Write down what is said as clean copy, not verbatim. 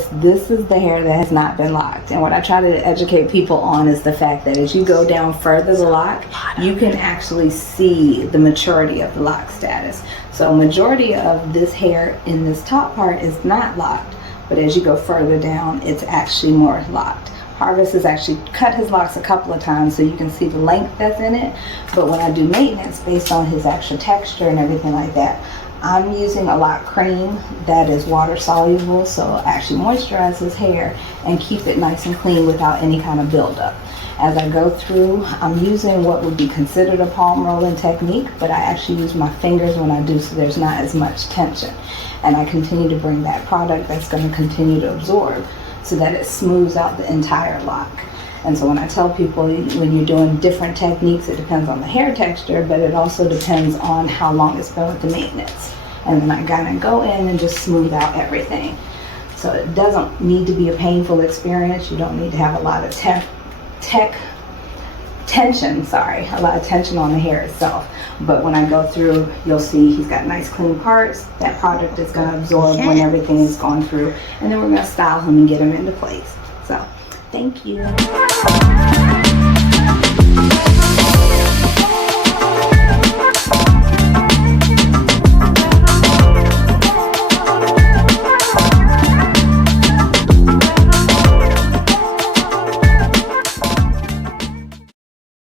because this is the hair that has not been locked. And what I try to educate people on is the fact that as you go down further the lock, you can actually see the maturity of the lock status. So majority of this hair in this top part is not locked, but as you go further down, it's actually more locked. Harvest has actually cut his locks a couple of times so you can see the length that's in it. But when I do maintenance based on his actual texture and everything like that, I'm using a lock cream that is water soluble, so actually moisturize his hair and keep it nice and clean without any kind of buildup. As I go through, I'm using what would be considered a palm rolling technique, but I actually use my fingers when I do, so there's not as much tension. And I continue to bring that product that's going to continue to absorb so that it smooths out the entire lock. And so when I tell people when you're doing different techniques, it depends on the hair texture, but it also depends on how long it's been with the maintenance. And then I gotta go in and just smooth out everything. So it doesn't need to be a painful experience. You don't need to have a lot of a lot of tension on the hair itself. But when I go through, you'll see he's got nice clean parts. That product is gonna absorb when everything is gone through. And then we're gonna style him and get him into place. So, thank you.